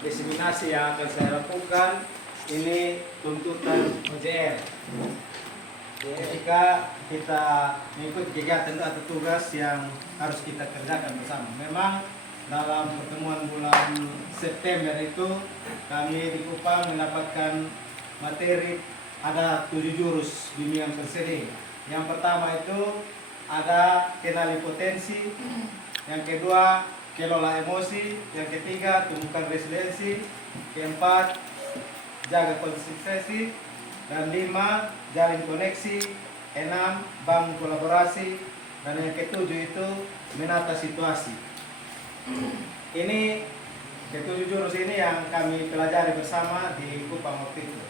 diseminasi yang akan saya lakukan ini tuntutan OJR. Ketika kita mengikuti kegiatan atau tugas yang harus kita kerjakan bersama. Memang dalam pertemuan bulan September itu kami di Kupang mendapatkan materi ada 7 jurus bimbingan persedi. Yang pertama itu ada kenali potensi, yang kedua kelola emosi, yang ketiga tumbuhkan resiliensi, keempat jaga konsistensi, dan 5 jalin koneksi, 6 bangun kolaborasi, dan yang ketujuh itu menata situasi. Ini ketujuh jurus ini yang kami pelajari bersama di Kupang waktu itu.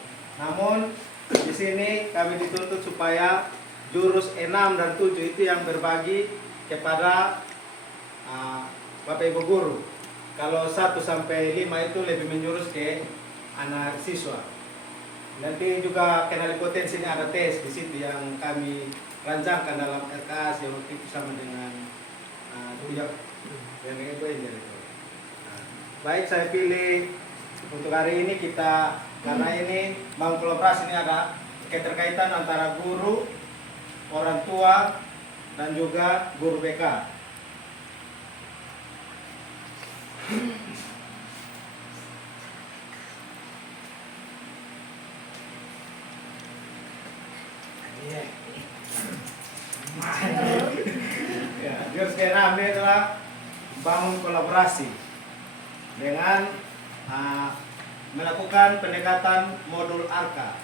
Namun di sini kami dituntut supaya jurus 6 dan 7 itu yang berbagi kepada Bapak Ibu guru. Kalau 1 sampai 5 itu lebih menjurus ke anak siswa. Nanti juga kenali potensi ini ada tes di situ yang kami rancangkan dalam RKAS yang waktu itu sama dengan yang itu ini. Baik, saya pilih untuk hari ini kita karena ini bangun kolaborasi ini ada keterkaitan antara guru, orang tua, dan juga guru BK. Ya, jurus ke-6 ini adalah bangun kolaborasi dengan melakukan pendekatan modul ARKA,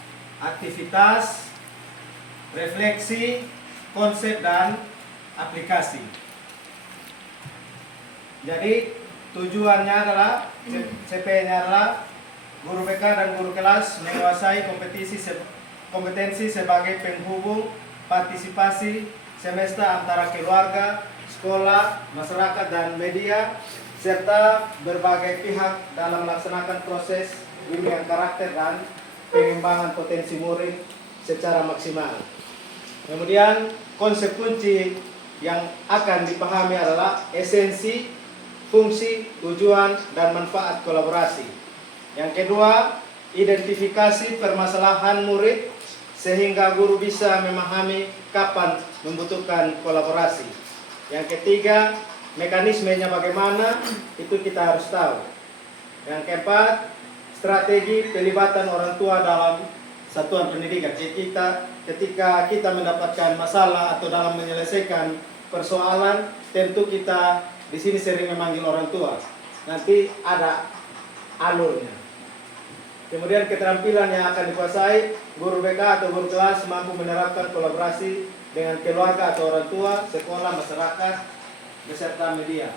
aktivitas, refleksi, konsep, dan aplikasi. Jadi tujuannya adalah CP-nya adalah guru BK dan guru kelas menguasai kompetensi sebagai penghubung partisipasi semesta antara keluarga, sekolah, masyarakat, dan media, serta berbagai pihak dalam melaksanakan proses bimbingan karakter dan pengembangan potensi murid secara maksimal. Kemudian konsep kunci yang akan dipahami adalah esensi, fungsi, tujuan, dan manfaat kolaborasi. Yang kedua, identifikasi permasalahan murid sehingga guru bisa memahami kapan membutuhkan kolaborasi. Yang ketiga, mekanismenya bagaimana, itu kita harus tahu. Yang keempat, strategi pelibatan orang tua dalam satuan pendidikan. Ketika kita mendapatkan masalah atau dalam menyelesaikan persoalan, tentu kita di sini sering memanggil orang tua. Nanti ada alurnya. Kemudian keterampilan yang akan dikuasai, guru BK atau guru kelas mampu menerapkan kolaborasi dengan keluarga atau orang tua, sekolah, masyarakat, beserta media.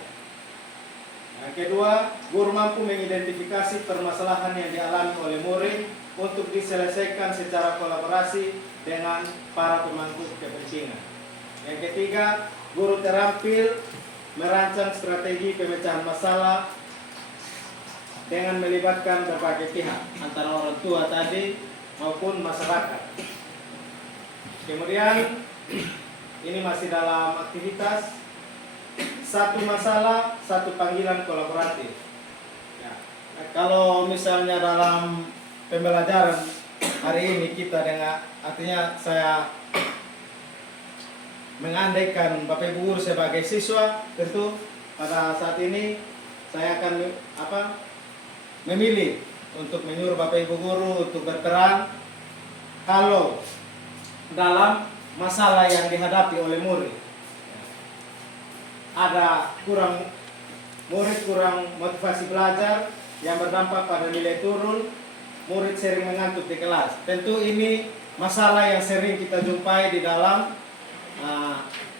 Yang kedua, guru mampu mengidentifikasi permasalahan yang dialami oleh murid untuk diselesaikan secara kolaborasi dengan para pemangku kepentingan. Yang ketiga, guru terampil merancang strategi pemecahan masalah dengan melibatkan berbagai pihak, antara orang tua tadi maupun masyarakat. Kemudian ini masih dalam aktivitas satu masalah, satu panggilan kolaboratif. Ya. Kalau misalnya dalam pembelajaran hari ini kita dengan artinya saya mengandaikan Bapak Ibu guru sebagai siswa, tentu pada saat ini saya akan memilih untuk menyuruh Bapak Ibu guru untuk berperan kalau dalam masalah yang dihadapi oleh murid ada murid kurang motivasi belajar yang berdampak pada nilai turun, murid sering mengantuk di kelas. Tentu ini masalah yang sering kita jumpai di dalam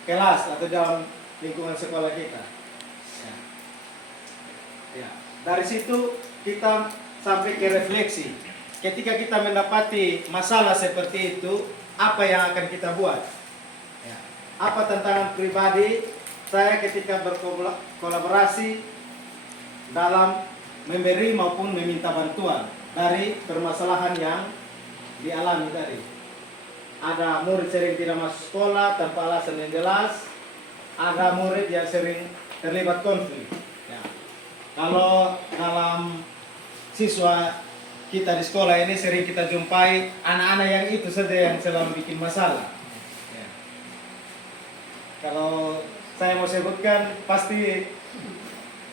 kelas atau dalam lingkungan sekolah kita. Ya. Dari situ kita sampai ke refleksi. Ketika kita mendapati masalah seperti itu, apa yang akan kita buat? Ya. Apa tantangan pribadi saya ketika berkolaborasi dalam memberi maupun meminta bantuan dari permasalahan yang dialami tadi. Ada murid sering tidak masuk sekolah tanpa alasan yang jelas. Ada murid yang sering terlibat konflik. Ya. Kalau dalam siswa kita di sekolah ini sering kita jumpai anak-anak yang itu saja yang selalu bikin masalah. Ya. Kalau saya mau sebutkan, pasti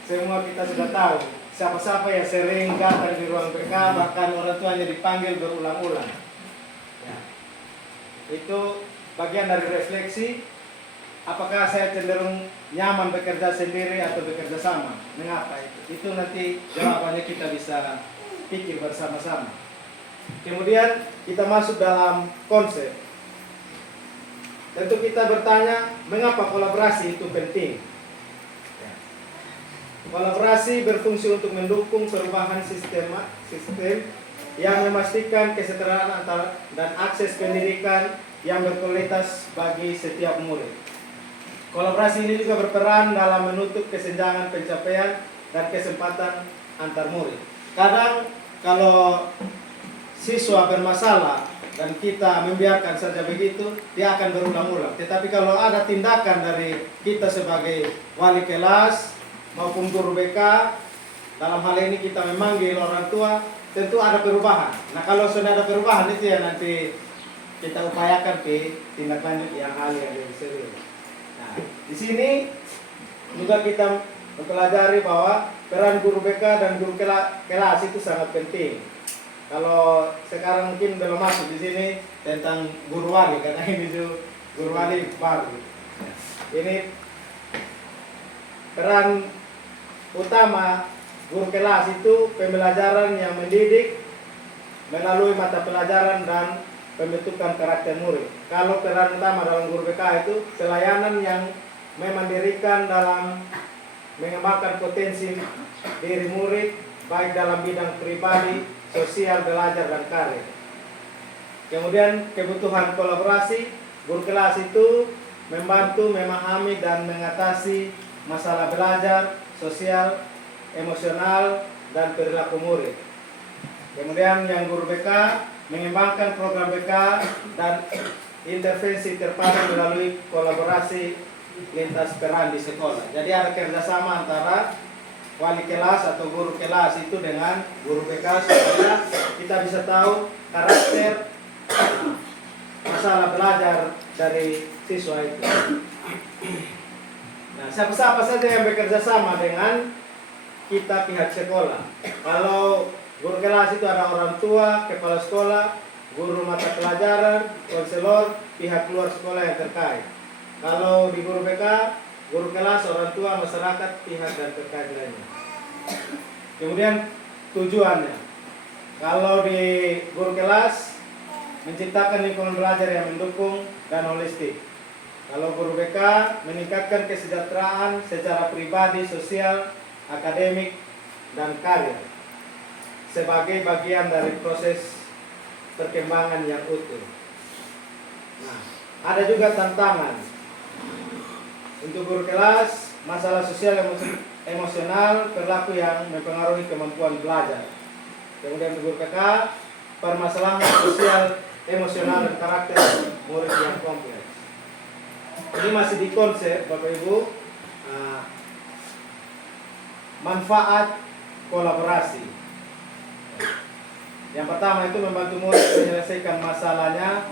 semua kita sudah tahu siapa-siapa yang sering datang di ruang BK, bahkan orang tuanya dipanggil berulang-ulang. Ya. Itu bagian dari refleksi, apakah saya cenderung nyaman bekerja sendiri atau bekerja sama? Mengapa itu? Itu nanti jawabannya kita bisa pikir bersama-sama. Kemudian kita masuk dalam konsep. Tentu kita bertanya, mengapa kolaborasi itu penting? Kolaborasi berfungsi untuk mendukung perubahan sistem yang memastikan kesetaraan antara dan akses pendidikan yang berkualitas bagi setiap murid. Kolaborasi ini juga berperan dalam menutup kesenjangan pencapaian dan kesempatan antar murid. Kadang kalau siswa bermasalah dan kita membiarkan saja begitu, dia akan berulang-ulang. Tetapi kalau ada tindakan dari kita sebagai wali kelas maupun guru BK, dalam hal ini kita memanggil orang tua, tentu ada perubahan. Nah, kalau sudah ada perubahan itu ya nanti kita upayakan ke tindak lanjut yang hal yang lebih serius. Nah, di sini juga kita mempelajari bahwa peran guru BK dan guru kelas itu sangat penting. Kalau sekarang mungkin belum masuk di sini tentang guru wali, karena ini juga guru wali baru. Ini peran utama guru kelas itu pembelajaran yang mendidik melalui mata pelajaran dan pembentukan karakter murid. Kalau peran utama dalam guru BK itu pelayanan yang memandirikan dalam mengembangkan potensi diri murid baik dalam bidang pribadi, sosial, belajar, dan karir. Kemudian kebutuhan kolaborasi, guru kelas itu membantu memahami dan mengatasi masalah belajar, sosial, emosional, dan perilaku murid. Kemudian yang guru BK mengembangkan program BK dan intervensi terpadu melalui kolaborasi lintas peran di sekolah. Jadi ada kerjasama antara wali kelas atau guru kelas itu dengan guru BK supaya kita bisa tahu karakter masalah belajar dari siswa itu. Nah, siapa-siapa saja yang bekerja sama dengan kita pihak sekolah. Kalau guru kelas itu ada orang tua, kepala sekolah, guru mata pelajaran, konselor, pihak luar sekolah yang terkait. Kalau di guru BK, guru kelas, orang tua, masyarakat, pihak dan terkait lainnya. Kemudian tujuannya, kalau di guru kelas menciptakan lingkungan belajar yang mendukung dan holistik. Kalau guru BK meningkatkan kesejahteraan secara pribadi, sosial, akademik, dan karir sebagai bagian dari proses perkembangan yang utuh. Nah, ada juga tantangan. Untuk guru kelas, masalah sosial emosional perilaku yang mempengaruhi kemampuan belajar. Kemudian untuk guru PK, permasalahan sosial, emosional, dan karakter murid yang kompleks. Ini masih di konsep Bapak Ibu, manfaat kolaborasi. Yang pertama itu membantu murid menyelesaikan masalahnya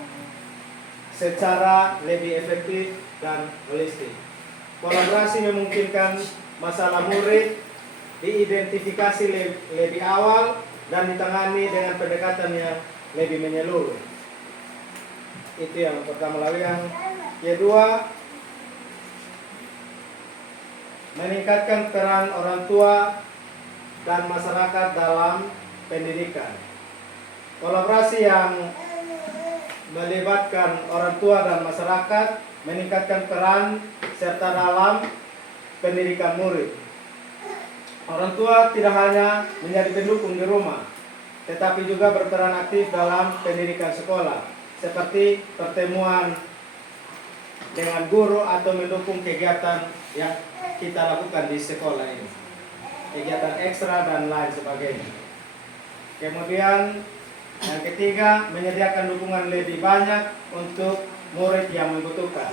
secara lebih efektif dan holistik. Kolaborasi memungkinkan masalah murid diidentifikasi lebih awal dan ditangani dengan pendekatan yang lebih menyeluruh. Itu yang pertama. Lalu yang kedua, meningkatkan peran orang tua dan masyarakat dalam pendidikan. Kolaborasi yang melibatkan orang tua dan masyarakat meningkatkan peran serta dalam pendidikan murid. Orang tua tidak hanya menjadi pendukung di rumah, tetapi juga berperan aktif dalam pendidikan sekolah, seperti pertemuan dengan guru atau mendukung kegiatan yang kita lakukan di sekolah ini, kegiatan ekstra dan lain sebagainya. Kemudian yang ketiga, menyediakan dukungan lebih banyak untuk murid yang membutuhkan.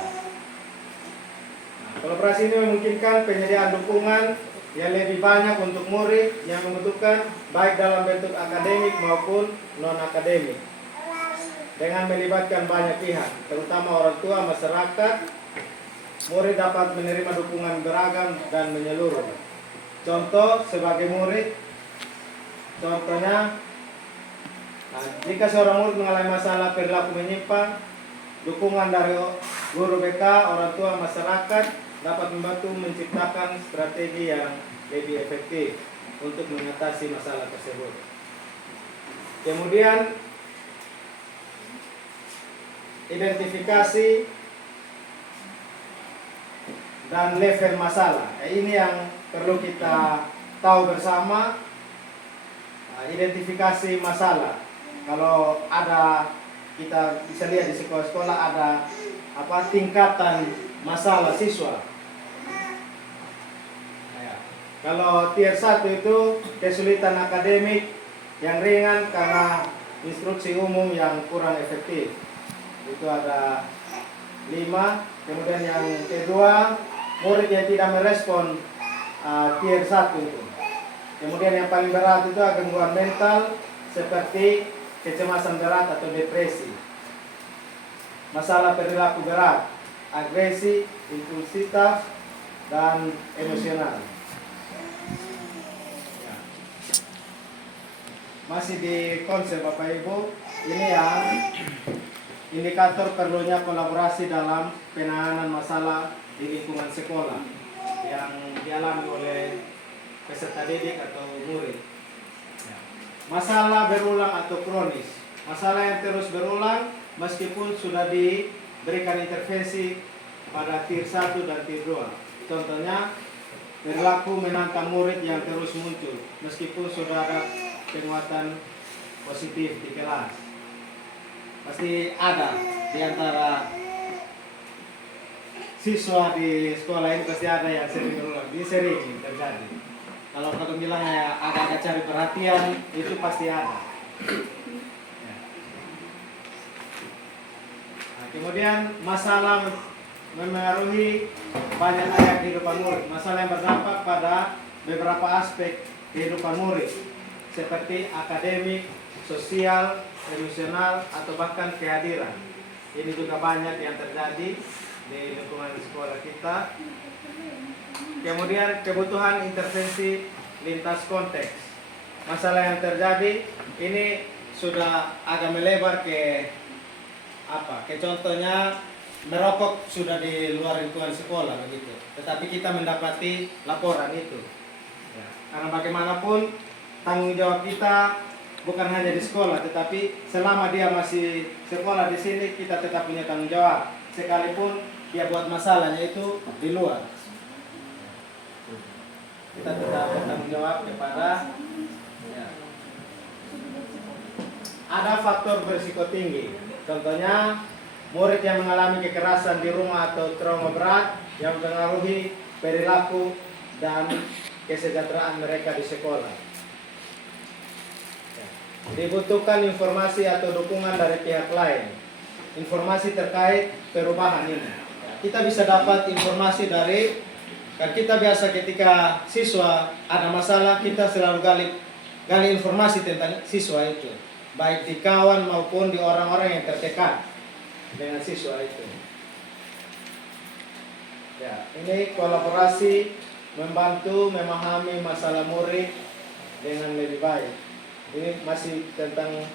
Nah, kolaborasi ini memungkinkan penyediaan dukungan yang lebih banyak untuk murid yang membutuhkan baik dalam bentuk akademik maupun non-akademik dengan melibatkan banyak pihak, terutama orang tua, masyarakat. Murid dapat menerima dukungan beragam dan menyeluruh. Contoh sebagai murid, contohnya, jika seorang murid mengalami masalah perilaku menyimpang, dukungan dari guru BK, orang tua, masyarakat dapat membantu menciptakan strategi yang lebih efektif untuk mengatasi masalah tersebut. Kemudian, identifikasi dan level masalah. Ini yang perlu kita tahu bersama. Identifikasi masalah. Kalau ada, kita bisa lihat di sekolah-sekolah ada tingkatan masalah siswa. Kalau tier 1 itu kesulitan akademik yang ringan karena instruksi umum yang kurang efektif. Itu ada 5. Kemudian yang kedua, murid yang tidak merespon tier 1 itu. Kemudian yang paling berat itu gangguan mental seperti kecemasan berat atau depresi, masalah perilaku berat, agresi, impulsivitas, dan emosional. Masih di konsep Bapak Ibu, ini yang indikator perlunya kolaborasi dalam penanganan masalah di lingkungan sekolah yang dialami oleh peserta didik atau murid. Masalah berulang atau kronis. Masalah yang terus berulang meskipun sudah diberikan intervensi pada tier 1 dan tier 2. Contohnya, perilaku menantang murid yang terus muncul meskipun sudah ada penguatan positif di kelas. Pasti ada di antara siswa di sekolah ini, pasti ada yang sering berulang. Ini sering terjadi. Kalau kau bilang ya agak-agak cari perhatian, itu pasti ada. Nah, kemudian masalah memengaruhi banyak area kehidupan murid. Masalah yang berdampak pada beberapa aspek kehidupan murid, seperti akademik, sosial, emosional, atau bahkan kehadiran. Ini juga banyak yang terjadi di lingkungan sekolah kita. Kemudian kebutuhan intervensi lintas konteks. Masalah yang terjadi ini sudah agak melebar ke contohnya merokok sudah di luar lingkungan sekolah begitu. Tetapi kita mendapati laporan itu. Ya, karena bagaimanapun tanggung jawab kita bukan hanya di sekolah, tetapi selama dia masih sekolah di sini kita tetap punya tanggung jawab. Sekalipun dia buat masalahnya itu di luar, kita tetap bertanggung jawab kepada. Ada faktor berisiko tinggi. Contohnya, murid yang mengalami kekerasan di rumah atau trauma berat yang mempengaruhi perilaku dan kesejahteraan mereka di sekolah. Dibutuhkan informasi atau dukungan dari pihak lain. Informasi terkait perubahan ini. Kita bisa dapat informasi dari, kan kita biasa ketika siswa ada masalah, kita selalu gali informasi tentang siswa itu, baik di kawan maupun di orang-orang yang terdekat dengan siswa itu. Ya, ini kolaborasi membantu memahami masalah murid dengan lebih baik. Ini masih tentang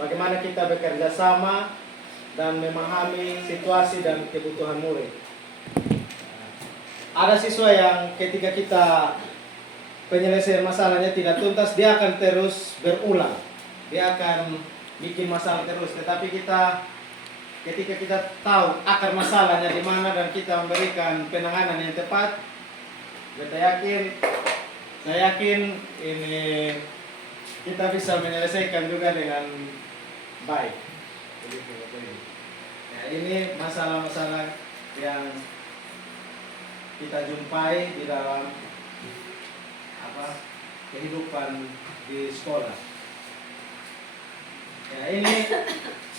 bagaimana kita bekerja sama dan memahami situasi dan kebutuhan murid. Ada siswa yang ketika kita penyelesaian masalahnya tidak tuntas, dia akan terus berulang. Dia akan bikin masalah terus. Tetapi ketika kita tahu akar masalahnya di mana dan kita memberikan penanganan yang tepat, saya yakin ini kita bisa menyelesaikan juga dengan baik. Ya, ini masalah-masalah yang kita jumpai di dalam kehidupan di sekolah. Ya, ini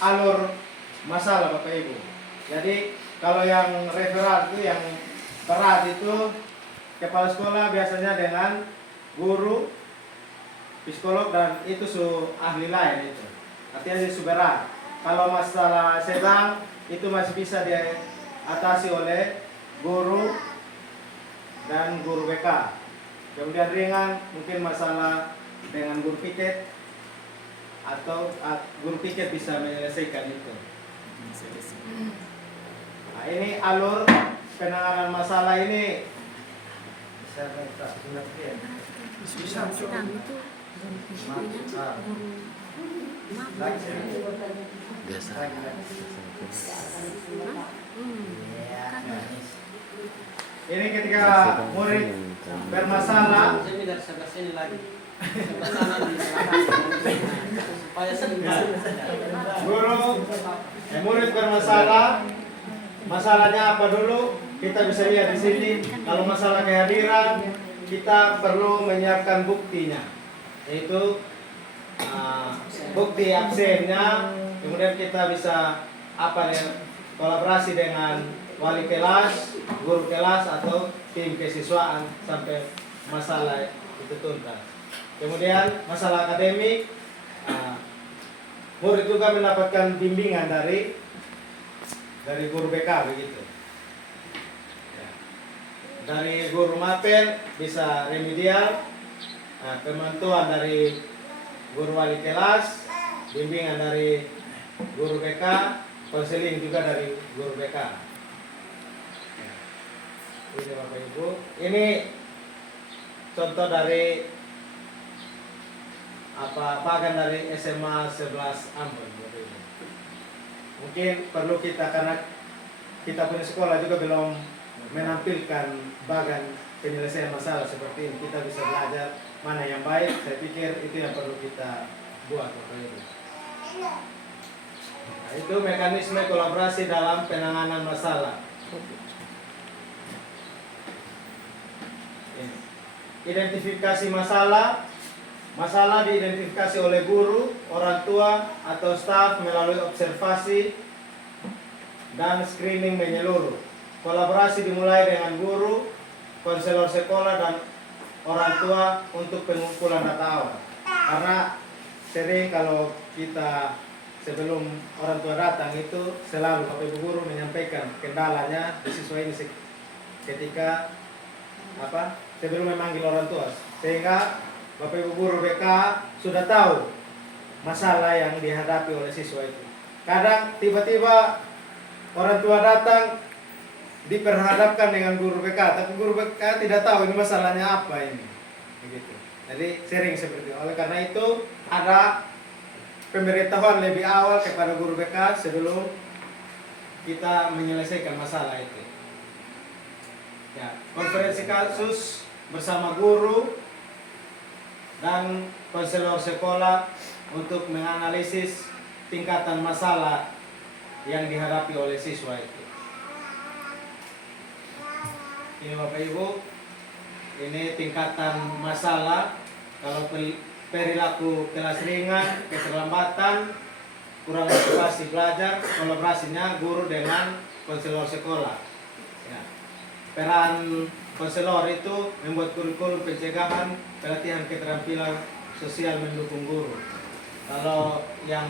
alur masalah Bapak Ibu. Jadi kalau yang referat itu yang berat itu kepala sekolah biasanya dengan guru, psikolog, dan itu ahli lain itu. Artinya dia berat. Kalau masalah sedang itu masih bisa diatasi oleh guru dan guru BK. Kemudian ringan mungkin masalah dengan guru piket atau guru piket bisa menyelesaikan itu. Nah, ini alur penanganan masalah ini bisa biasa. Ini ketika murid bermasalah, murid bermasalah, masalahnya apa dulu? Kita bisa lihat di sini. Kalau masalah kehadiran, kita perlu menyiapkan buktinya, yaitu bukti absennya. Kemudian kita bisa kolaborasi dengan wali kelas, guru kelas atau tim kesiswaan sampai masalah itu tuntas. Kemudian masalah akademik, murid juga mendapatkan bimbingan dari guru BK begitu. Dari guru mapel bisa remedial, pemantauan dari guru wali kelas, bimbingan dari guru BK, konseling juga dari guru BK. Ini Bapak Ibu, ini contoh dari bagian dari SMA 11 Ambon. Mungkin perlu kita, karena kita punya sekolah juga belum menampilkan bagian penyelesaian masalah seperti ini. Kita bisa belajar mana yang baik. Saya pikir itu yang perlu kita buat Bapak Ibu. Nah, itu mekanisme kolaborasi dalam penanganan masalah. Identifikasi masalah. Masalah diidentifikasi oleh guru, orang tua, atau staf melalui observasi dan screening menyeluruh. Kolaborasi dimulai dengan guru, konselor sekolah, dan orang tua untuk pengumpulan data awal. Karena sering kalau kita sebelum orang tua datang itu selalu Bapak Ibu guru menyampaikan kendalanya di siswa ini ketika sebelum memanggil orang tua, sehingga Bapak Ibu guru BK sudah tahu masalah yang dihadapi oleh siswa itu. Kadang tiba-tiba orang tua datang diperhadapkan dengan guru BK, tapi guru BK tidak tahu ini masalahnya apa ini. Begitu. Jadi sering seperti itu. Oleh karena itu ada pemberitahuan lebih awal kepada guru BK sebelum kita menyelesaikan masalah itu. Ya, konferensi kasus bersama guru dan konselor sekolah untuk menganalisis tingkatan masalah yang dihadapi oleh siswa itu. Ini Bapak Ibu, ini tingkatan masalah. Kalau perilaku kelas ringan, keterlambatan, kurang motivasi belajar, kolaborasinya guru dengan konselor sekolah. Ya. Peran konselor itu membuat kurikulum pencegahan, pelatihan keterampilan sosial mendukung guru. Kalau yang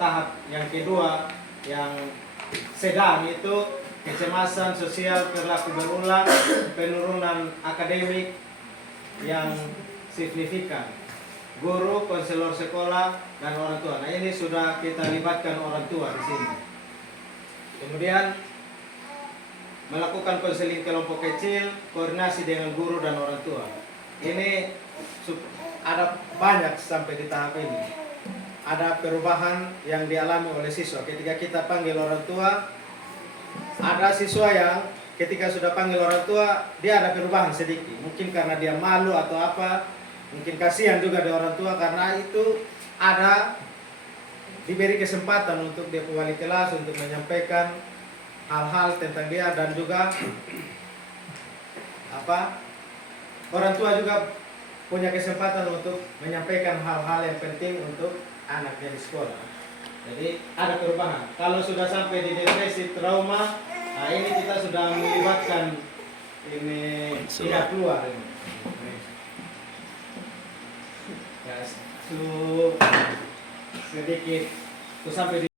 tahap yang kedua, yang sedang itu kecemasan sosial, perilaku berulang, penurunan akademik yang signifikan. Guru, konselor sekolah, dan orang tua. Nah, ini sudah kita libatkan orang tua di sini. Kemudian melakukan konseling kelompok kecil, koordinasi dengan guru dan orang tua. Ini ada banyak sampai di tahap ini. Ada perubahan yang dialami oleh siswa. Ketika kita panggil orang tua, ada siswa yang ketika sudah panggil orang tua, dia ada perubahan sedikit. Mungkin karena dia malu atau apa, mungkin kasihan juga dari orang tua, karena itu ada diberi kesempatan untuk dia wali kelas untuk menyampaikan hal-hal tentang dia, dan juga orang tua juga punya kesempatan untuk menyampaikan hal-hal yang penting untuk anaknya di sekolah. Jadi ada perubahan. Kalau sudah sampai di depresi, trauma, nah ini kita sudah melibatkan ini Konselor. tidak keluar ini. Ya, sedikit, tuh sampai di